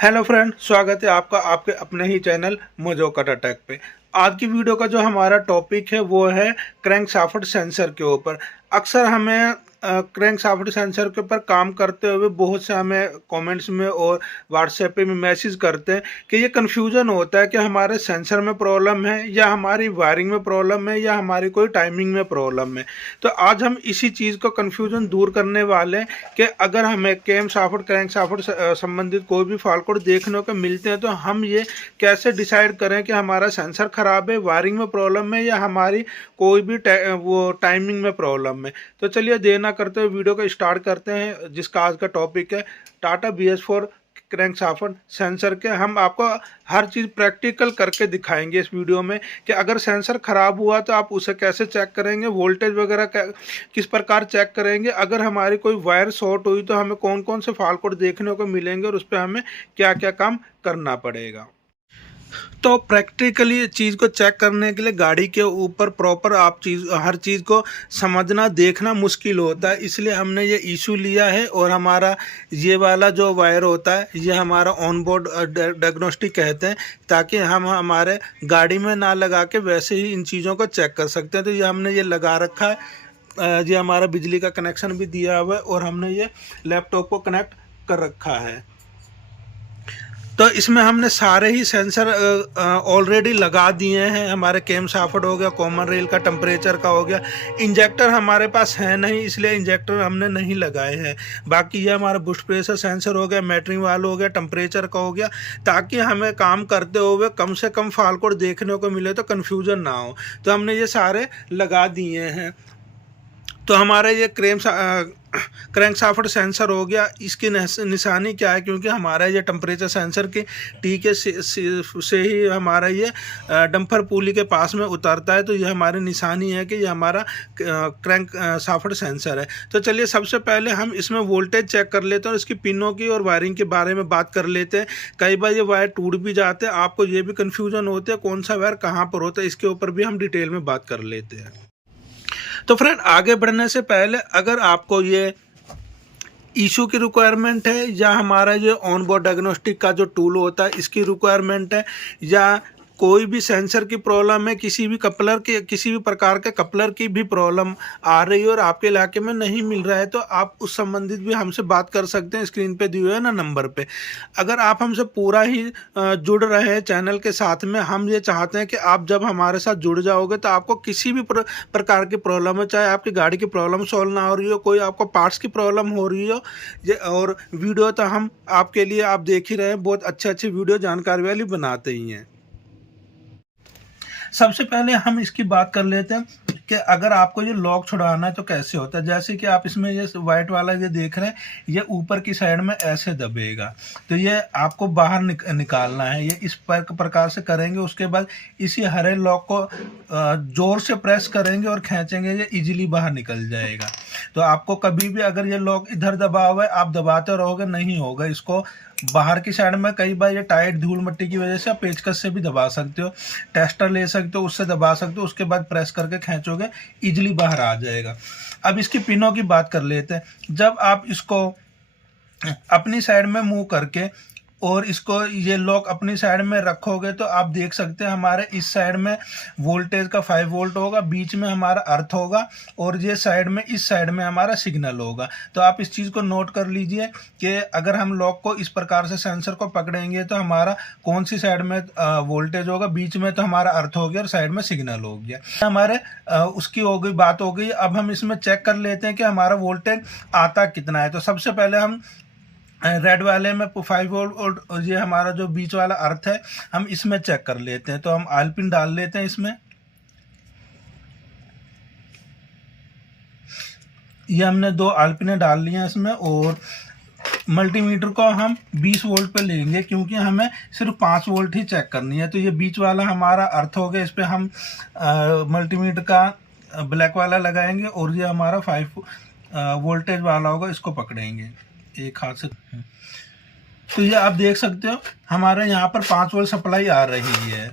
Hello friend, स्वागत है आपका आपके अपने ही चैनल मोजो कटर टेक पे। आज की वीडियो का जो हमारा टॉपिक है वो है क्रैंकशाफ्ट सेंसर के ऊपर। अक्सर हमें क्रैंकशाफ्ट सेंसर के ऊपर काम करते हुए बहुत से हमें कमेंट्स में और व्हाट्सएप पे में मैसेज करते हैं कि ये कन्फ्यूजन होता है कि हमारे सेंसर में प्रॉब्लम है या हमारी वायरिंग में प्रॉब्लम है या हमारी कोई टाइमिंग में प्रॉब्लम है। तो आज हम इसी चीज़ को कन्फ्यूजन दूर करने वाले हैं कि अगर हमें क्रैंकशाफ्ट संबंधित कोई भी फॉल्ट कोड देखने को मिलते हैं तो हम ये कैसे डिसाइड करें कि हमारा सेंसर ख़राब है, वायरिंग में प्रॉब्लम है या हमारी कोई भी वो टाइमिंग में प्रॉब्लम है। तो चलिए देर ना करते हुए वीडियो को स्टार्ट करते हैं, जिसका आज का टॉपिक है टाटा BS4 क्रैंकशाफ्ट सेंसर के। हम आपको हर चीज़ प्रैक्टिकल करके दिखाएंगे इस वीडियो में कि अगर सेंसर ख़राब हुआ तो आप उसे कैसे चेक करेंगे, वोल्टेज वगैरह किस प्रकार चेक करेंगे, अगर हमारी कोई वायर शॉर्ट हुई तो हमें कौन कौन से फॉल्ट कोड देखने को मिलेंगे और उस पर हमें क्या क्या काम करना पड़ेगा। तो प्रैक्टिकली चीज़ को चेक करने के लिए गाड़ी के ऊपर प्रॉपर आप हर चीज़ को समझना देखना मुश्किल होता है, इसलिए हमने ये इशू लिया है। और हमारा ये वाला जो वायर होता है ये हमारा ऑन बोर्ड डायग्नोस्टिक कहते हैं, ताकि हम हमारे गाड़ी में ना लगा के वैसे ही इन चीज़ों को चेक कर सकते हैं। तो ये हमने ये लगा रखा है, ये हमारा बिजली का कनेक्शन भी दिया हुआ है और हमने ये लैपटॉप को कनेक्ट कर रखा है। तो इसमें हमने सारे ही सेंसर ऑलरेडी लगा दिए हैं। हमारे कैम शाफ्ट हो गया, कॉमन रेल का टेम्परेचर का हो गया। इंजेक्टर हमारे पास है नहीं, इसलिए इंजेक्टर हमने नहीं लगाए हैं। बाकी ये हमारा बूस्ट प्रेशर सेंसर हो गया, मैटरिंग वाल हो गया, टेम्परेचर का हो गया, ताकि हमें काम करते हुए कम से कम फॉल्ट कोड देखने को मिले तो कन्फ्यूजन ना हो। तो हमने ये सारे लगा दिए हैं। तो हमारे ये क्रैंकशाफ्ट सेंसर हो गया, इसकी निशानी क्या है, क्योंकि हमारा ये टेम्परेचर सेंसर की टी के से ही हमारा ये डंपर पुली के पास में उतरता है। तो ये हमारी निशानी है कि ये हमारा क्रैंकशाफ्ट सेंसर है। तो चलिए सबसे पहले हम इसमें वोल्टेज चेक कर लेते हैं और इसकी पिनों की और वायरिंग के बारे में बात कर लेते हैं। कई बार ये वायर टूट भी जाते हैं, आपको ये भी कन्फ्यूजन होते हैं कौन सा वायर कहाँ पर होता है, इसके ऊपर भी हम डिटेल में बात कर लेते हैं। तो फ्रेंड, आगे बढ़ने से पहले अगर आपको ये इशू की रिक्वायरमेंट है या हमारा ये ऑन बोर्ड डायग्नोस्टिक का जो टूल होता है इसकी रिक्वायरमेंट है, या कोई भी सेंसर की प्रॉब्लम है, किसी भी कपलर के किसी भी प्रकार के कपलर की भी प्रॉब्लम आ रही है और आपके इलाके में नहीं मिल रहा है, तो आप उस संबंधित भी हमसे बात कर सकते हैं। स्क्रीन पे दिए हुए है ना नंबर पे। अगर आप हमसे पूरा ही जुड़ रहे हैं चैनल के साथ में, हम ये चाहते हैं कि आप जब हमारे साथ जुड़ जाओगे तो आपको किसी भी प्रकार की प्रॉब्लम हो, चाहे आपकी गाड़ी की प्रॉब्लम सॉल्व ना हो रही हो, कोई आपको पार्ट्स की प्रॉब्लम हो रही हो, और वीडियो तो हम आपके लिए आप देख ही रहे हैं, बहुत अच्छे अच्छे वीडियो जानकारी वाली बनाते ही हैं। सबसे पहले हम इसकी बात कर लेते हैं कि अगर आपको ये लॉक छुड़वाना है तो कैसे होता है। जैसे कि आप इसमें ये वाइट वाला ये देख रहे हैं, ये ऊपर की साइड में ऐसे दबेगा, तो ये आपको बाहर निकालना है। ये इस प्रकार से करेंगे, उसके बाद इसी हरे लॉक को जोर से प्रेस करेंगे और खींचेंगे, ये इजीली बाहर निकल जाएगा। तो आपको कभी भी अगर ये लॉक इधर दबा हुआ है, आप दबाते रहोगे नहीं होगा। इसको बाहर की साइड में कई बार ये टाइट धूल मिट्टी की वजह से आप पेचकस से भी दबा सकते हो, टेस्टर ले सकते हो, उससे दबा सकते हो, उसके बाद प्रेस करके खींचोगे इजीली बाहर आ जाएगा। अब इसकी पिनों की बात कर लेते हैं। जब आप इसको अपनी साइड में मूव करके और इसको ये लॉक अपनी साइड में रखोगे तो आप देख सकते हैं हमारे इस साइड में वोल्टेज का 5 वोल्ट होगा, बीच में हमारा अर्थ होगा और ये साइड में इस साइड में हमारा सिग्नल होगा। तो आप इस चीज़ को नोट कर लीजिए कि अगर हम लॉक को इस प्रकार से सेंसर को पकड़ेंगे तो हमारा कौन सी साइड में वोल्टेज होगा, बीच में तो हमारा अर्थ हो गया और साइड में सिग्नल हो गया। हमारे उसकी हो गई बात हो गई। अब हम इसमें चेक कर लेते हैं कि हमारा वोल्टेज आता कितना है। तो सबसे पहले हम रेड वाले में 5 वोल्ट और ये हमारा जो बीच वाला अर्थ है हम इसमें चेक कर लेते हैं। तो हम ऑयल पिन डाल लेते हैं इसमें। ये हमने 2 ऑयल पिनें डाल ली हैं इसमें, और मल्टीमीटर को हम 20 वोल्ट पे लेंगे क्योंकि हमें सिर्फ 5 वोल्ट ही चेक करनी है। तो ये बीच वाला हमारा अर्थ हो गया, इस पर हम मल्टीमीटर का ब्लैक वाला लगाएंगे और ये हमारा 5 वोल्टेज वाला होगा, इसको पकड़ेंगे एक हाथ से। तो ये आप देख सकते हो हमारे यहाँ पर 5 वोल्ट सप्लाई आ रही है।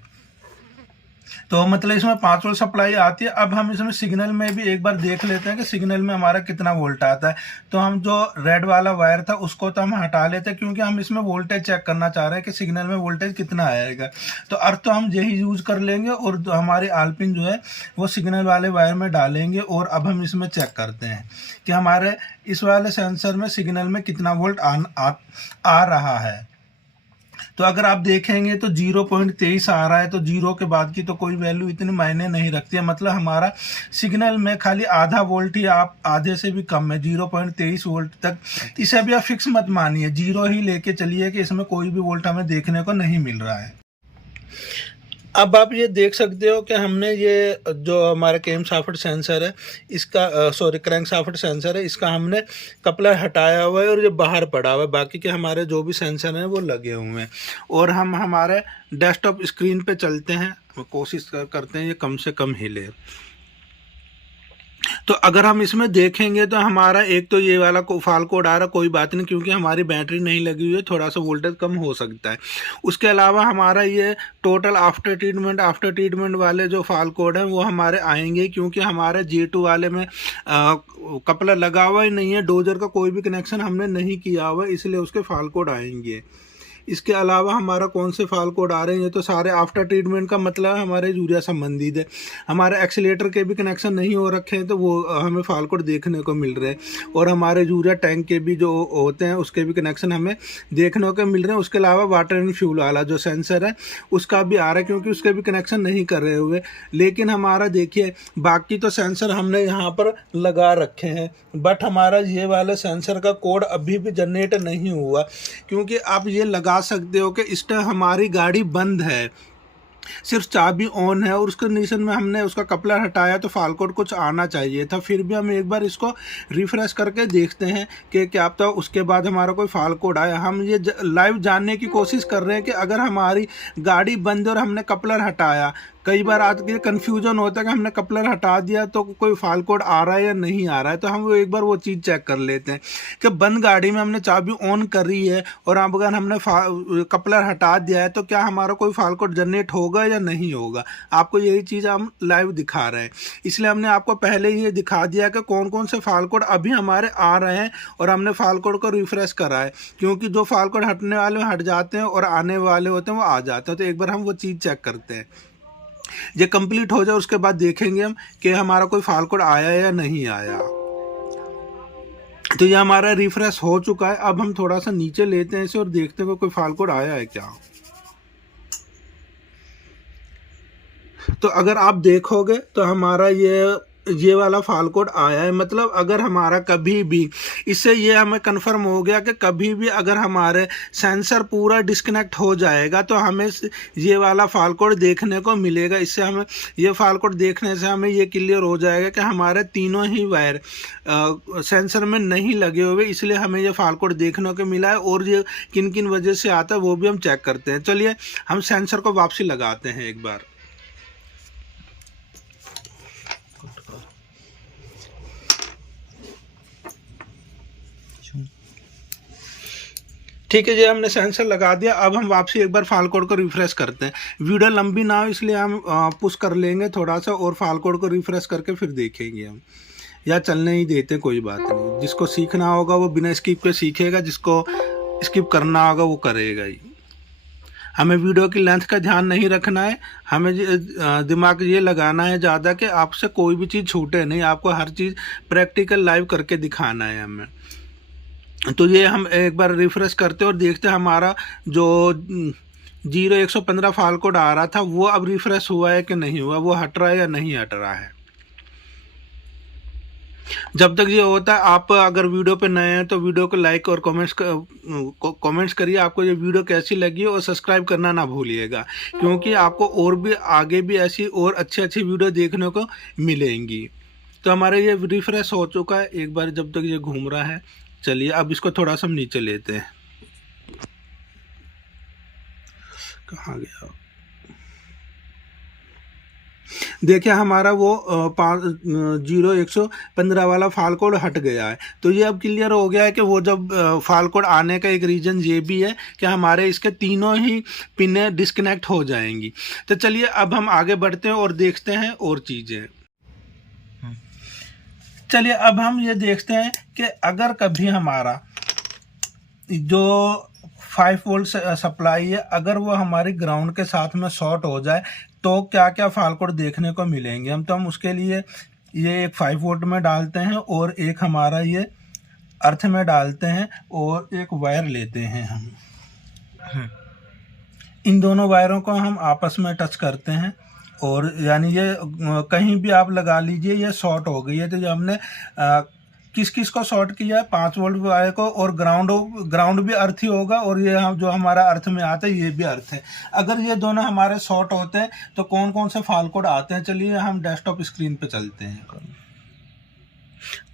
तो मतलब इसमें 5 वोल्ट सप्लाई आती है। अब हम इसमें सिग्नल में भी एक बार देख लेते हैं कि सिग्नल में हमारा कितना वोल्ट आता है। तो हम जो रेड वाला वायर था उसको तो हम हटा लेते हैं, क्योंकि हम इसमें वोल्टेज चेक करना चाह रहे हैं कि सिग्नल में वोल्टेज कितना आएगा। तो अर्थ तो हम यही यूज कर लेंगे और हमारी आलपिन जो है वो सिग्नल वाले वायर में डालेंगे। और अब हम इसमें चेक करते हैं कि हमारे इस वाले सेंसर में सिग्नल में कितना वोल्ट आ रहा है। तो अगर आप देखेंगे तो 0.23 आ रहा है। तो जीरो के बाद की तो कोई वैल्यू इतनी मायने नहीं रखती है, मतलब हमारा सिग्नल में खाली आधा वोल्ट ही, आप आधे से भी कम है, 0.23 वोल्ट तक। इसे भी आप फिक्स मत मानिए, जीरो ही लेके चलिए कि इसमें कोई भी वोल्ट हमें देखने को नहीं मिल रहा है। अब आप ये देख सकते हो कि हमने ये जो हमारा कैम शाफ्ट सेंसर है इसका क्रैंक शाफ्ट सेंसर है, इसका हमने कपलर हटाया हुआ है और ये बाहर पड़ा हुआ है। बाकी के हमारे जो भी सेंसर हैं वो लगे हुए हैं। और हम हमारे डेस्कटॉप स्क्रीन पे चलते हैं, कोशिश करते हैं ये कम से कम हिले। तो अगर हम इसमें देखेंगे तो हमारा एक तो ये वाला फाल कोड आ रहा, कोई बात नहीं क्योंकि हमारी बैटरी नहीं लगी हुई है, थोड़ा सा वोल्टेज कम हो सकता है। उसके अलावा हमारा ये टोटल आफ्टर ट्रीटमेंट वाले जो फाल कोड हैं वो हमारे आएंगे, क्योंकि हमारे G2 वाले में कपलर लगा हुआ ही नहीं है, डोजर का कोई भी कनेक्शन हमने नहीं किया हुआ, इसलिए उसके फाल कोड आएंगे। इसके अलावा हमारा कौन से फाल कोड आ रहे हैं, ये तो सारे आफ्टर ट्रीटमेंट का मतलब हमारे यूरिया संबंधित है। हमारे एक्सीलेटर के भी कनेक्शन नहीं हो रखे हैं तो वो हमें फाल कोड देखने को मिल रहे हैं। और हमारे यूरिया टैंक के भी जो होते हैं उसके भी कनेक्शन हमें देखने को मिल रहे हैं। उसके अलावा वाटर एंड फ्यूल वाला जो सेंसर है उसका भी आ रहा है, क्योंकि उसके भी कनेक्शन नहीं कर रहे हुए। लेकिन हमारा देखिए बाकी तो सेंसर हमने यहाँ पर लगा रखे हैं, बट हमारा ये वाला सेंसर का कोड अभी भी जनरेट नहीं हुआ। क्योंकि आप ये लगा सकते हो कि इस टाइम हमारी गाड़ी बंद है, सिर्फ चाबी ऑन है, और उस कंडीशन में हमने उसका कपलर हटाया तो फाल कोड कुछ आना चाहिए था। फिर भी हम एक बार इसको रिफ्रेश करके देखते हैं कि क्या तो उसके बाद हमारा कोई फाल कोड आया। हम ये लाइव जानने की कोशिश कर रहे हैं कि अगर हमारी गाड़ी बंद है और हमने कपलर हटाया, कई बार आज के कन्फ्यूजन होता है कि हमने कपलर हटा दिया तो कोई फाल कोड आ रहा है या नहीं आ रहा है। तो हम एक बार वो चीज़ चेक कर लेते हैं कि बंद गाड़ी में हमने चाबी ऑन करी है और अब अगर हमने कपलर हटा दिया है तो क्या हमारा कोई फाल कोड जनरेट होगा या नहीं होगा। आपको यही चीज़ हम लाइव दिखा रहे हैं, इसलिए हमने आपको पहले ही ये दिखा दिया कि कौन कौन से फाल कोड अभी हमारे आ रहे हैं और हमने फाल कोड को रिफ्रेश करा है। क्योंकि जो फाल कोड हटने वाले हट जाते हैं और आने वाले होते हैं वो आ जाते हैं। तो एक बार हम वो चीज़ चेक करते हैं, ये कंप्लीट हो जाए उसके बाद देखेंगे हम कि हमारा कोई फाल कोड आया या नहीं आया। तो ये हमारा रिफ्रेश हो चुका है। अब हम थोड़ा सा नीचे लेते हैं इसे और देखते हैं कोई फाल कोड आया है क्या। तो अगर आप देखोगे तो हमारा ये वाला फाल कोड आया है। मतलब अगर हमारा कभी भी, इससे ये हमें कंफर्म हो गया कि कभी भी अगर हमारे सेंसर पूरा डिस्कनेक्ट हो जाएगा तो हमें ये वाला फाल कोड देखने को मिलेगा। इससे हमें ये फाल कोड देखने से हमें ये क्लियर हो जाएगा कि हमारे तीनों ही वायर सेंसर में नहीं लगे हुए, इसलिए हमें ये फाल कोड देखने को मिला है। और ये किन किन वजह से आता है वो भी हम चेक करते हैं। चलिए हम सेंसर को वापसी लगाते हैं एक बार। ठीक है जी, हमने सेंसर लगा दिया। अब हम वापसी एक बार फाल कोड को रिफ्रेश करते हैं। वीडियो लंबी ना हो इसलिए हम पुश कर लेंगे थोड़ा सा और फाल कोड को रिफ्रेश करके फिर देखेंगे हम, या चलने ही देते हैं, कोई बात नहीं। जिसको सीखना होगा वो बिना स्किप के सीखेगा, जिसको स्किप करना होगा वो करेगा ही। हमें वीडियो की लेंथ का ध्यान नहीं रखना है, हमें दिमाग ये लगाना है ज़्यादा कि आपसे कोई भी चीज़ छूटे नहीं, आपको हर चीज़ प्रैक्टिकल लाइव करके दिखाना है हमें। तो ये हम एक बार रिफ्रेश करते और देखते हमारा जो 0115 फाल कोड आ रहा था वो अब रिफ्रेश हुआ है कि नहीं हुआ, वो हट रहा है या नहीं हट रहा है। जब तक ये होता है, आप अगर वीडियो पे नए हैं तो वीडियो को लाइक और कमेंट्स करिए आपको ये वीडियो कैसी लगी, और सब्सक्राइब करना ना भूलिएगा, क्योंकि आपको और भी आगे भी ऐसी और अच्छी वीडियो देखने को मिलेंगी। तो हमारे ये रिफ्रेश हो चुका है एक बार, जब तक ये घूम रहा है। चलिए अब इसको थोड़ा सा नीचे लेते हैं। कहाँ गया? देखिए हमारा वो 0115 वाला फाल कोड हट गया है। तो ये अब क्लियर हो गया है कि वो जब फाल कोड आने का एक रीज़न ये भी है कि हमारे इसके तीनों ही पिनें डिस्कनेक्ट हो जाएंगी। तो चलिए अब हम आगे बढ़ते हैं और देखते हैं और चीज़ें। चलिए अब हम ये देखते हैं कि अगर कभी हमारा जो 5 वोल्ट सप्लाई है अगर वो हमारी ग्राउंड के साथ में शॉर्ट हो जाए तो क्या क्या फाल कोड देखने को मिलेंगे। हम उसके लिए ये एक 5 वोल्ट में डालते हैं और एक हमारा ये अर्थ में डालते हैं और एक वायर लेते हैं हम। इन दोनों वायरों को हम आपस में टच करते हैं और यानी ये कहीं भी आप लगा लीजिए ये शॉर्ट हो गई है। तो ये हमने किस किस को शॉर्ट किया है, 5 वोल्ट वायर को, और ग्राउंड भी अर्थ ही होगा और ये हम जो हमारा अर्थ में आता है ये भी अर्थ है। अगर ये दोनों हमारे शॉर्ट होते हैं तो कौन कौन से फाल कोड आते हैं, चलिए हम डेस्कटॉप स्क्रीन पे चलते हैं।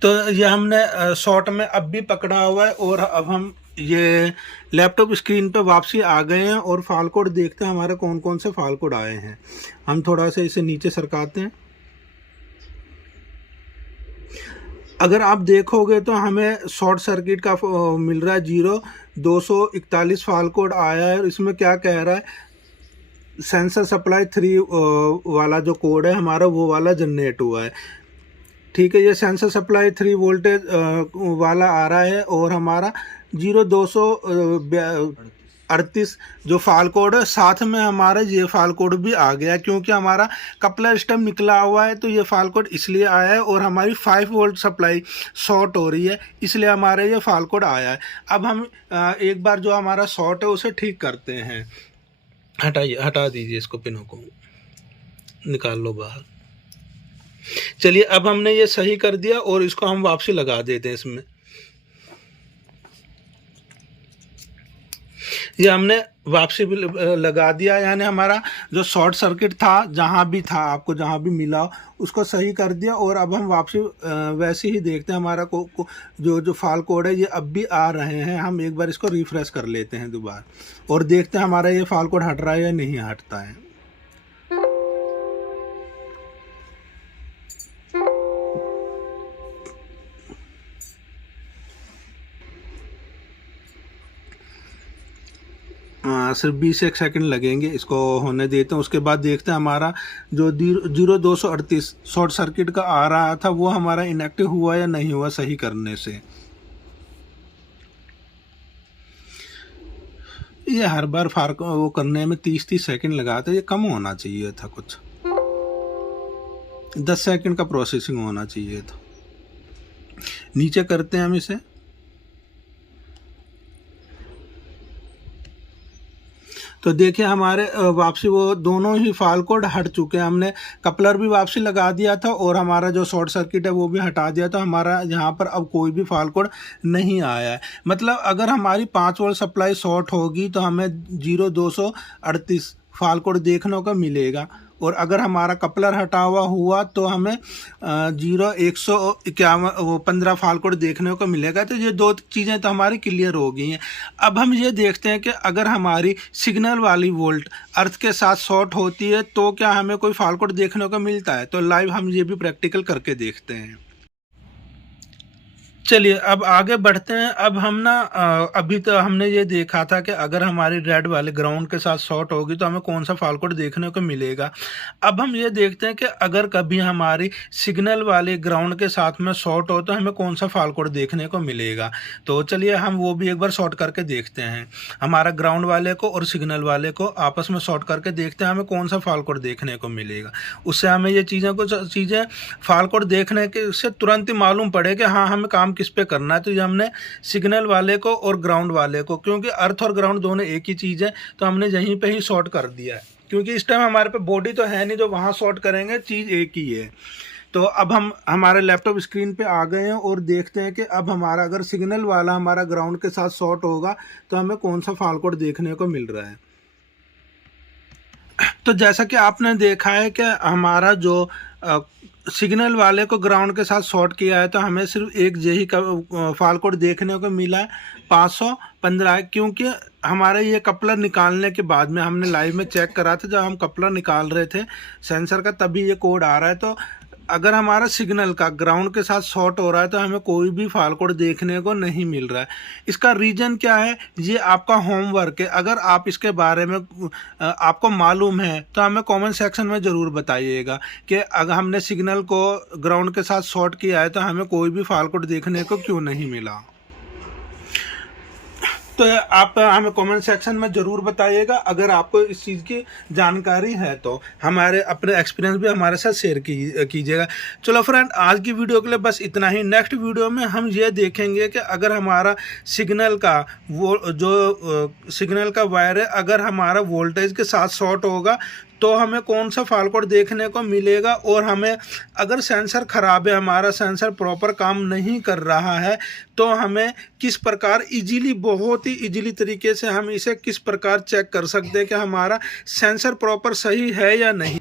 तो ये हमने शॉर्ट में अब भी पकड़ा हुआ है और अब हम ये लैपटॉप स्क्रीन पे वापसी आ गए हैं और फाल कोड देखते हैं हमारे कौन कौन से फाल कोड आए हैं। हम थोड़ा सा इसे नीचे सरकाते हैं। अगर आप देखोगे तो हमें शॉर्ट सर्किट का मिल रहा है 0241 फाल कोड आया है और इसमें क्या कह रहा है, सेंसर सप्लाई 3 वाला जो कोड है हमारा वो वाला जनरेट हुआ है। ठीक है, ये सेंसर सप्लाई 3 वोल्टेज वाला आ रहा है और हमारा 0238 जो फाल कोड है साथ में हमारा ये फाल कोड भी आ गया क्योंकि हमारा कपलर स्टब निकला हुआ है। तो ये फाल कोड इसलिए आया है और हमारी 5 वोल्ट सप्लाई शॉर्ट हो रही है इसलिए हमारे ये फाल कोड आया है। अब हम एक बार जो हमारा शॉर्ट है उसे ठीक करते हैं। हटा दीजिए इसको, पिनों को निकाल लो बाहर। चलिए अब हमने ये सही कर दिया और इसको हम वापसी लगा देते हैं। इसमें ये हमने वापसी भी लगा दिया, यानी हमारा जो शॉर्ट सर्किट था जहाँ भी था, आपको जहाँ भी मिला उसको सही कर दिया। और अब हम वापसी वैसे ही देखते हैं हमारा जो फाल कोड है ये अब भी आ रहे हैं। हम एक बार इसको रिफ्रेश कर लेते हैं दोबारा और देखते हैं हमारा ये फाल कोड हट रहा है या नहीं हटता है। सिर्फ 20 सेकंड लगेंगे, इसको होने देते हैं। उसके बाद देखते हैं हमारा जो 0238 शॉर्ट सर्किट का आ रहा था वो हमारा इनएक्टिव हुआ या नहीं हुआ सही करने से। ये हर बार वो करने में 30 सेकंड लगाते, ये कम होना चाहिए था, कुछ 10 सेकंड का प्रोसेसिंग होना चाहिए था। नीचे करते हैं हम इसे। तो देखिए हमारे वापसी वो दोनों ही फाल कोड हट चुके हैं। हमने कपलर भी वापसी लगा दिया था और हमारा जो शॉर्ट सर्किट है वो भी हटा दिया था। हमारा यहाँ पर अब कोई भी फाल कोड नहीं आया है। मतलब अगर हमारी 5 वोल्ट सप्लाई शॉर्ट होगी तो हमें 0238 फाल कोड देखने को मिलेगा और अगर हमारा कपलर हटा हुआ तो हमें 0115 फाल कोड देखने को मिलेगा। तो ये दो चीज़ें तो हमारी क्लियर हो गई हैं। अब हम ये देखते हैं कि अगर हमारी सिग्नल वाली वोल्ट अर्थ के साथ शॉर्ट होती है तो क्या हमें कोई फाल कोड देखने को मिलता है। तो लाइव हम ये भी प्रैक्टिकल करके देखते हैं। चलिए अब आगे बढ़ते हैं। अब हम ना अभी तो हमने ये देखा था कि अगर हमारी रेड वाले ग्राउंड के साथ शॉर्ट होगी तो हमें कौन सा फाल कोड देखने को मिलेगा। अब हम ये देखते हैं कि अगर कभी हमारी सिग्नल वाले ग्राउंड के साथ में शॉर्ट हो तो हमें कौन सा फाल कोड देखने को मिलेगा। तो चलिए हम वो भी एक बार शॉर्ट करके देखते हैं। हमारा ग्राउंड वाले को और सिग्नल वाले को आपस में शॉर्ट करके देखते हैं हमें कौन सा फाल कोड देखने को मिलेगा। उससे हमें ये चीज़ें फाल कोड देखने के से तुरंत ही मालूम पड़े कि हाँ हमें काम किस पे करना है। तो ये हमने सिग्नल वाले को और ग्राउंड वाले को, क्योंकि अर्थ और ग्राउंड दोनों एक ही चीज़ है, तो हमने यहीं पे ही शॉर्ट कर दिया है। क्योंकि इस टाइम हमारे पे बॉडी तो है नहीं जो वहाँ शॉर्ट करेंगे, चीज़ एक ही है। तो अब हम हमारे लैपटॉप स्क्रीन पे आ गए हैं और देखते हैं कि अब हमारा अगर सिग्नल वाला हमारा ग्राउंड के साथ शॉर्ट होगा तो हमें कौन सा फाल कोड देखने को मिल रहा है। तो जैसा कि आपने देखा है कि हमारा जो सिग्नल वाले को ग्राउंड के साथ शॉर्ट किया है तो हमें सिर्फ एक यही का फॉल्ट कोड देखने को मिला है 515, क्योंकि हमारे ये कपलर निकालने के बाद में हमने लाइव में चेक करा था, जब हम कपलर निकाल रहे थे सेंसर का तभी ये कोड आ रहा है। तो अगर हमारा सिग्नल का ग्राउंड के साथ शॉर्ट हो रहा है तो हमें कोई भी फॉल्ट कोड देखने को नहीं मिल रहा है। इसका रीज़न क्या है, ये आपका होमवर्क है। अगर आप इसके बारे में आपको मालूम है तो हमें कमेंट सेक्शन में ज़रूर बताइएगा कि अगर हमने सिग्नल को ग्राउंड के साथ शॉर्ट किया है तो हमें कोई भी फॉल्ट कोड देखने को क्यों नहीं मिला। तो आप हमें कमेंट सेक्शन में ज़रूर बताइएगा अगर आपको इस चीज़ की जानकारी है तो हमारे अपने एक्सपीरियंस भी हमारे साथ शेयर कीजिएगा। चलो फ्रेंड, आज की वीडियो के लिए बस इतना ही। नेक्स्ट वीडियो में हम ये देखेंगे कि अगर हमारा सिग्नल का सिग्नल का वायर है, अगर हमारा वोल्टेज के साथ शॉर्ट होगा तो हमें कौन सा फॉल्ट कोड देखने को मिलेगा, और हमें अगर सेंसर ख़राब है, हमारा सेंसर प्रॉपर काम नहीं कर रहा है, तो हमें किस प्रकार इजीली, बहुत ही इजीली तरीके से हम इसे किस प्रकार चेक कर सकते हैं कि हमारा सेंसर प्रॉपर सही है या नहीं।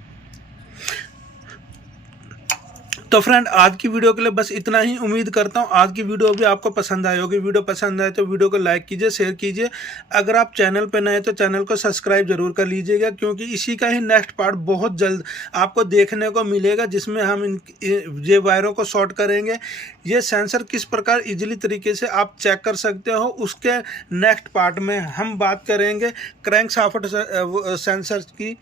तो फ्रेंड, आज की वीडियो के लिए बस इतना ही। उम्मीद करता हूँ आज की वीडियो भी आपको पसंद आई होगी। वीडियो पसंद आए तो वीडियो को लाइक कीजिए, शेयर कीजिए। अगर आप चैनल पर नए तो चैनल को सब्सक्राइब जरूर कर लीजिएगा, क्योंकि इसी का ही नेक्स्ट पार्ट बहुत जल्द आपको देखने को मिलेगा, जिसमें हम ये वायरों को शॉर्ट करेंगे। ये सेंसर किस प्रकार इजीली तरीके से आप चेक कर सकते हो, उसके नेक्स्ट पार्ट में हम बात करेंगे क्रैंकशाफ्ट सेंसर की।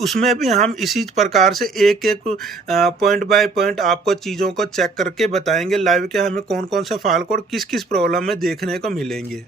उसमें भी हम इसी प्रकार से एक एक पॉइंट बाय पॉइंट आपको चीज़ों को चेक करके बताएंगे लाइव के हमें कौन कौन से फॉल्ट कोड किस किस प्रॉब्लम में देखने को मिलेंगे।